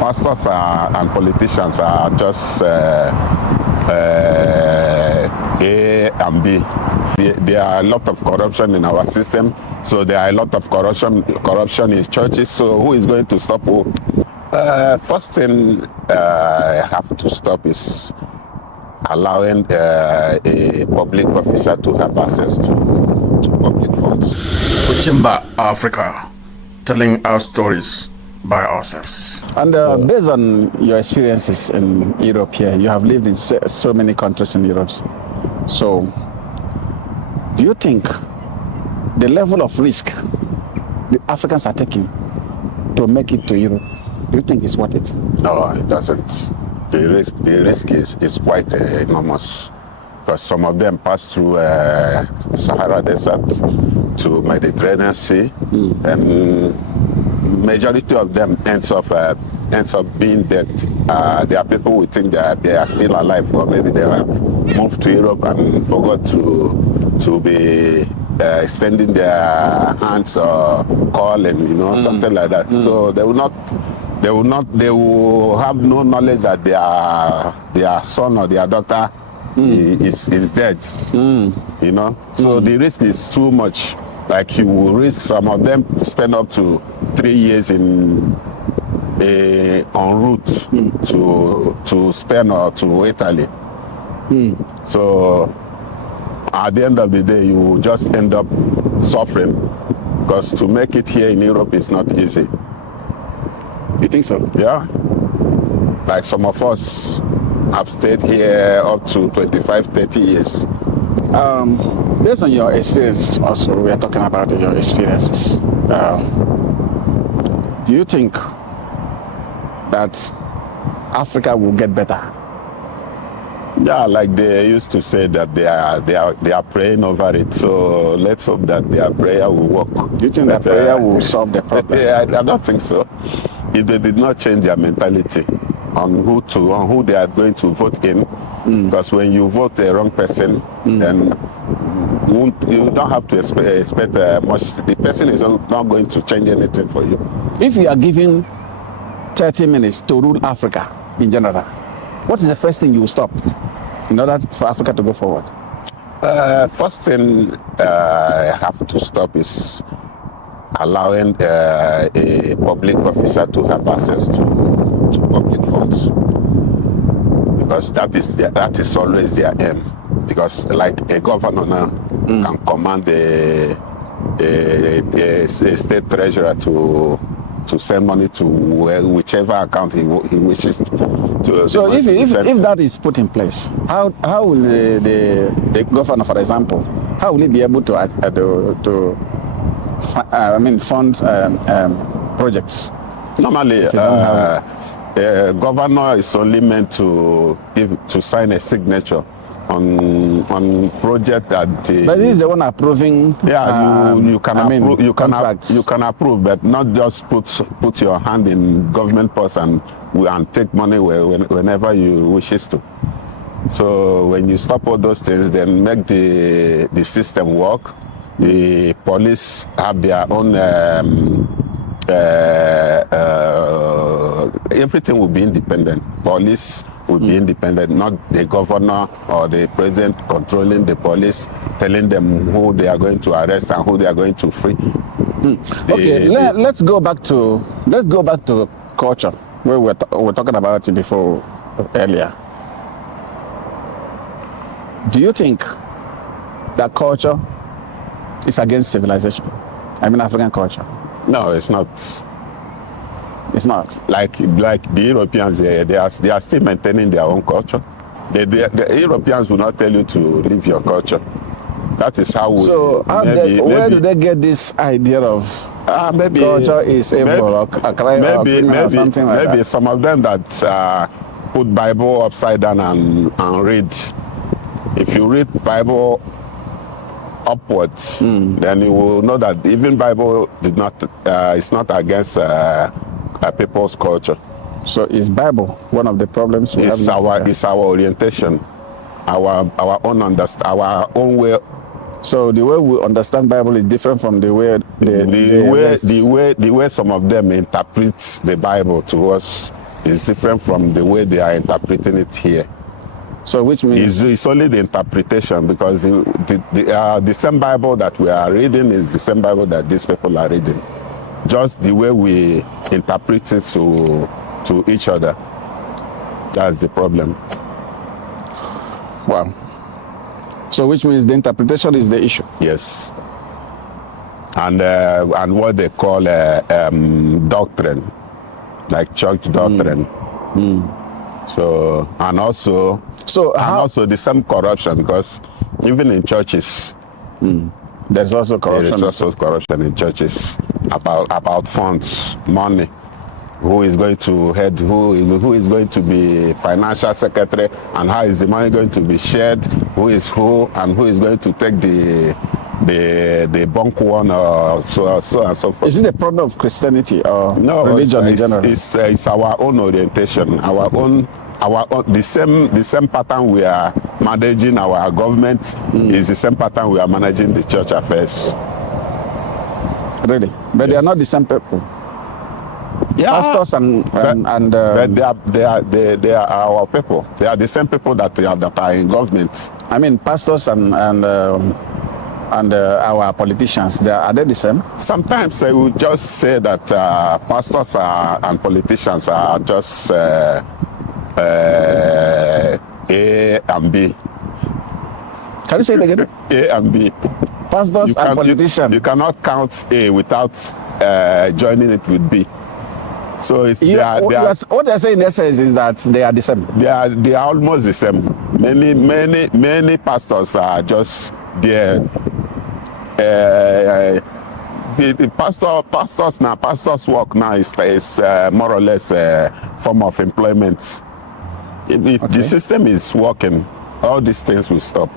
pastors and politicians are just A and B. There are a lot of corruption in our system, so there are a lot of corruption in churches. So who is going to stop who? First thing I have to stop is allowing a public officer to have access to public funds. Ojemba, Africa, telling our stories by ourselves. And based on your experiences in Europe here, you have lived in so many countries in Europe. So, do you think the level of risk the Africans are taking to make it to Europe, do you think it's worth it? No, it doesn't. The risk is quite enormous, because some of them pass through Sahara Desert to Mediterranean Sea, and majority of them ends up being dead. There are people who think that they are still alive, or maybe they have moved to Europe and forgot to be extending their hands or calling, something like that. So they will have no knowledge that their son or their daughter is dead. So the risk is too much. Like, you will risk some of them to spend up to 3 years en route to Spain or to Italy. So at the end of the day, you will just end up suffering, because to make it here in Europe is not easy. You think so? Yeah. Like, some of us have stayed here up to 25, 30 years. Based on your experience, also, we are talking about your experiences. Do you think that Africa will get better? Yeah, like they used to say that they are praying over it. So let's hope that their prayer will work. Do you think that prayer will solve the problem? I don't think so. If they did not change their mentality on who they are going to vote in, because when you vote a wrong person, then you don't have to expect much. The person is not going to change anything for you. If you are given 30 minutes to rule Africa in general, what is the first thing you will stop in order for Africa to go forward? First thing I have to stop is allowing a public officer to have access to public funds, because that is always their aim. Because, like, a governor now can command a state treasurer to send money to whichever account he wishes to. So if that is put in place, how will the governor, for example, how will he be able to fund projects? Normally, a governor is only meant to sign a signature on project that. But this is the one approving. Yeah, you can approve, but not just put your hand in government purse and take money whenever you wishes to. So when you stop all those things, then make the system work. The police have their own. Everything will be independent. Police will be independent, not the governor or the president controlling the police, telling them who they are going to arrest and who they are going to free. Let's go back to culture, where we're talking about it before earlier. Do you think that culture is against civilization? I mean, African culture. No, it's not. It's not. Like the Europeans, they are still maintaining their own culture. The Europeans will not tell you to leave your culture. That is how we. So where do they get this idea of maybe culture is evil or crime or something like that? Maybe some of them that put Bible upside down and read. If you read Bible upwards, then you will know that even Bible is not against people's culture. So is Bible one of the problems we have? It's our orientation, our own way. So the way we understand Bible is different from the way the way some of them interpret the Bible to us It's different from the way they are interpreting it here. So which means It's only the interpretation, because the same Bible that we are reading is the same Bible that these people are reading. Just the way we interpret it to each other. That's the problem. wow. So which means the interpretation is the issue. Yes. And what they call doctrine, like church doctrine. So and also the same corruption, because even in churches, There's also corruption. there is also corruption in churches about funds, money. Who is going to head? Who is going to be financial secretary? And how is the money going to be shared? Who is who? And who is going to take the bunk one, or so and so forth? Is it a problem of Christianity or No, religion in general? it's our own orientation, our own the same pattern we are managing our government is the same pattern we are managing the church affairs. Really? But they are Yes. not the same people. Yeah, Pastors but they are our people. They are the same people that are in government. I mean, pastors and our politicians, are they the same? Sometimes I will just say that pastors and politicians are just A and B. Can you say it again? A and B. Pastors and politicians. You cannot count A without joining it with B. So it's What they're saying in essence is that they are the same. they are almost the same. Many pastors are just there. The pastors' work now is more or less a form of employment. If Okay. the system is working, all these things will stop.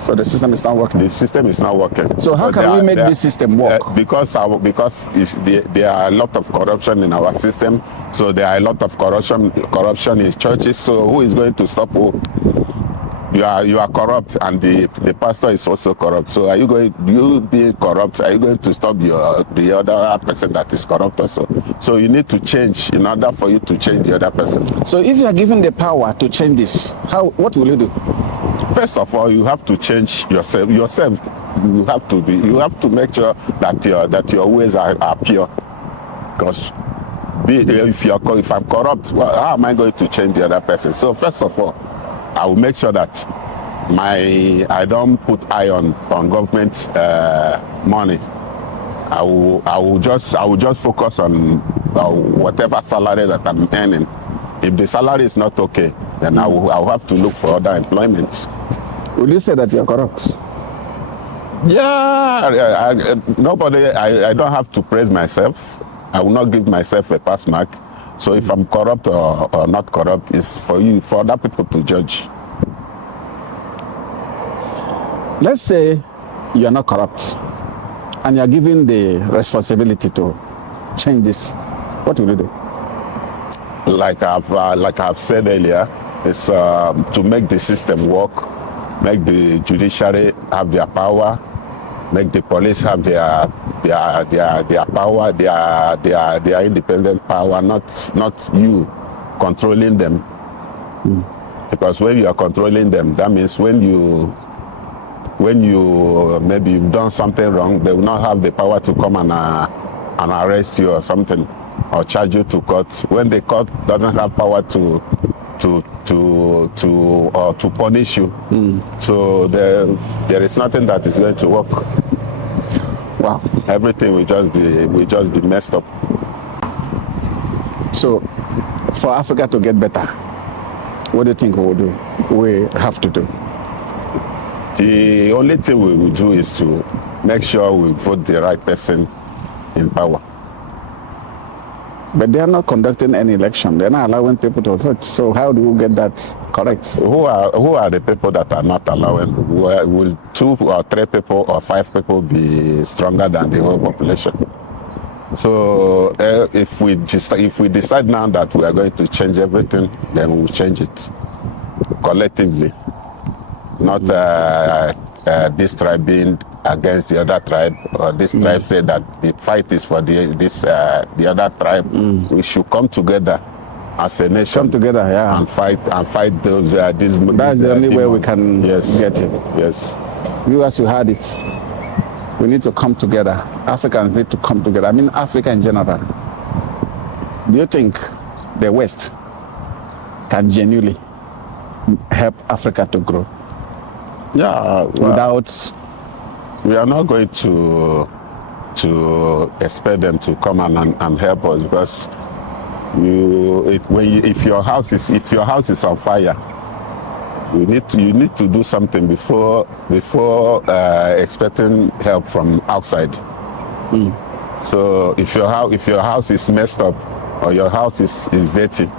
So the system is not working. The system is not working. So how can we make this system work? Because there are a lot of corruption in our system. So there are a lot of corruption in churches. So who is going to stop who? You are corrupt, and the pastor is also corrupt. So you being corrupt, are you going to stop the other person that is corrupt also? So you need to change in order for you to change the other person. So if you are given the power to change this, what will you do? First of all, you have to change yourself. You have to make sure that your ways are pure. Because if I'm corrupt, well, how am I going to change the other person? So first of all, I will make sure that I don't put eye on government money. I will just focus on whatever salary that I'm earning. If the salary is not okay, then I will have to look for other employment. Will you say that you are corrupt? Yeah, I don't have to praise myself. I will not give myself a pass mark. So if I'm corrupt or not corrupt, it's for other people to judge. Let's say you are not corrupt and you are given the responsibility to change this. What will you do? Like I've said earlier, it's to make the system work, make the judiciary have their power, make the police have their power, their independent power, not you controlling them. Because when you are controlling them, that means when you maybe you've done something wrong, they will not have the power to come and arrest you or something, or charge you to court. When the court doesn't have power to punish you, so there is nothing that is going to work. Wow. Everything will just be messed up. So for Africa to get better, what do you think we have to do? The only thing we will do is to make sure we vote the right person in power. But they are not conducting any election. They're not allowing people to vote. So how do we get that correct? Who are the people that are not allowing? Will 2 or 3 people or 5 people be stronger than the whole population? So if we decide now that we are going to change everything, then we will change it collectively. Not this tribe being against the other tribe, or this tribe say that the fight is for the other tribe. We should come together as a nation. Come together, yeah. And fight those. That's the only way we can get it. Yes. Viewers, you heard it. We need to come together. Africans need to come together. I mean, Africa in general. Do you think the West can genuinely help Africa to grow? Yeah. Without... We are not going to expect them to come and help us, because if your house is on fire, you need to do something before expecting help from outside. So if your house is messed up or your house is dirty,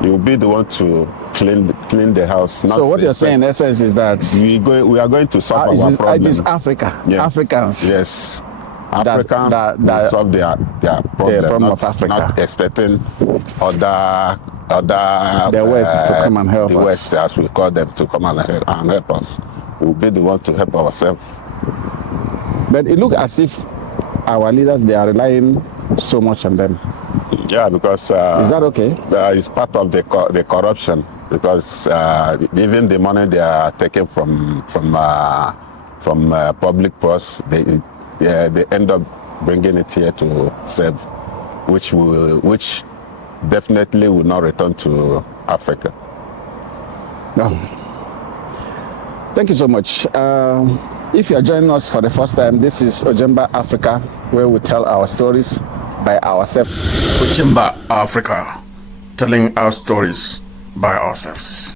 you'll be the one to clean the house. So what you're saying in essence is that we are going to solve our problem. It is Africa, yes. Africans. Yes. Africans that solve their problem. The problem of Africa. Not expecting other the West to come and help us. The West, as we call them, to come and help us. We'll be the one to help ourselves. But it looks as if our leaders, they are relying so much on them. Yeah, because is that okay? It's part of the corruption, because even the money they are taking from public purse, they end up bringing it here to save, which definitely will not return to Africa. No. Thank you so much. If you are joining us for the first time, this is Ojemba Africa, where we tell our stories by ourselves. Ojemba Africa, telling our stories by ourselves.